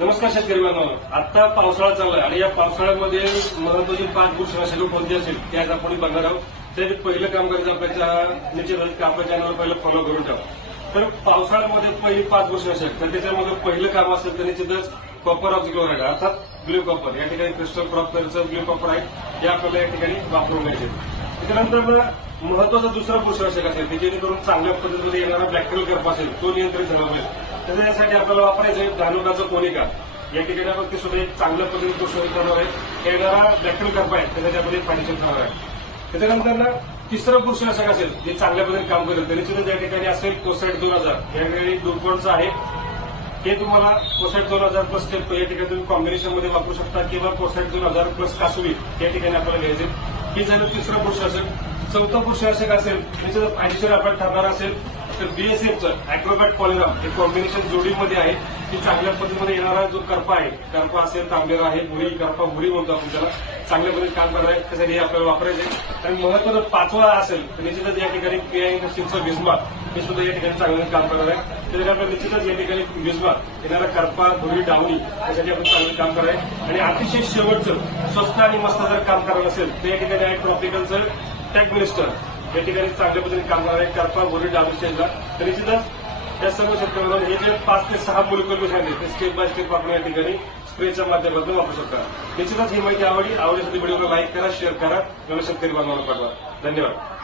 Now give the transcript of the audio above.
नमस्कार शेतकरी बांधवांनो, आता पावसाळा चालू आहे आणि या पावसाळ्यामध्ये महत्वाची 5 बुरशीनाशक कोणती असेल ते आज आपण बघणार आहोत. त्याचे पहिलं काम करायचं आपल्या निश्चितच आपल्या चॅनलवर पहिलं फॉलो करून ठेवा. तर पावसाळ्यामध्ये पहिली 5 बुरशीनाशक तर त्याच्यामध्ये पहिलं काम असेल तर निश्चितच कॉपर ऑक्झिक्लोराइड अर्थात ब्ल्यू कॉपर. या ठिकाणी क्रिस्टल क्रॉपचं ब्ल्यू कॉपर आहे, हे आपल्याला या ठिकाणी वापरून घ्यायचे. त्याच्यानंतर महत्वाचं दुसरं बुरशीनाशक असेल ते जेणेकरून चांगल्या पद्धतीने येणारा बॅक्टेरियल करप असेल तो नियंत्रित झाला पाहिजे. तर त्यासाठी आपल्याला वापरायचं धानुकाचं कोनिका. या ठिकाणी आपण ते सुद्धा एक चांगल्या पद्धतीने पोषण करणार आहे. येणारा बॅक्टेरियल करप आहे त्याच्यामध्ये फायदेशीर ठरणार आहे. त्याच्यानंतर तिसरं बुरशीनाशक असेल जे चांगल्या पद्धतीने काम करेल तरी सुद्धा या ठिकाणी असेल कोसाइट 2000. या ठिकाणी डुपॉन्टचं आहे. हे तुम्हाला कोसाइट 2000 प्लस स्टेप या ठिकाणी तुम्ही कॉम्बिनेशन मध्ये वापरू शकता किंवा कोसाइट 2000 प्लस कासवी या ठिकाणी आपल्याला घ्यायचे. हे झालं तिसरं बुरशीनाशक. चौथं बुरशीनाशक असेल त्याचं फायदेशीर आपण ठरणार असेल तर बीएसएफचं अॅक्रोबॅट पॉलिराम हे कॉम्बिनेशन जोडीमध्ये आहे. की चांगल्या पद्धतीमध्ये येणारा जो करपा आहे, करपा असेल तांबेरा आहे, भुरी करपा भुरी म्हणतो आपण त्याला, चांगल्या पद्धतीने काम करणार आहे त्यासाठी हे आपल्याला वापरायचं आहे. आणि महत्वाचं 5वा असेल तर निश्चितच या ठिकाणी पीआयचं विस्मा हे सुद्धा या ठिकाणी चांगलं काम करणार आहे. त्यासाठी आपल्याला निश्चितच या ठिकाणी विस्मा येणारा करपा भुरी डावणी यासाठी आपण चांगलं काम करणार आहे. आणि अतिशय शेवटचं स्वस्त आणि मस्त जर काम करायचं असेल तर या ठिकाणी आहे ट्रॉपिकलचं टॅग मिनिस्टर या ठिकाणी चांगल्या पद्धतीने काम करणार आहे करपा भुरी डावणी स्टेजला. तर निश्चितच या सर्व शेतकऱ्यांना हे जे 5 ते 6 मोलिक्युल मी सांगितले ते स्टेप बाय स्टेप आपण या ठिकाणी स्प्रेच्या माध्यमातून वापरू शकता. निश्चितच ही माहिती आवडल्यासाठी व्हिडिओला लाईक करा, शेअर करा, मला शेतकरी बांधवांना पाठवा. धन्यवाद.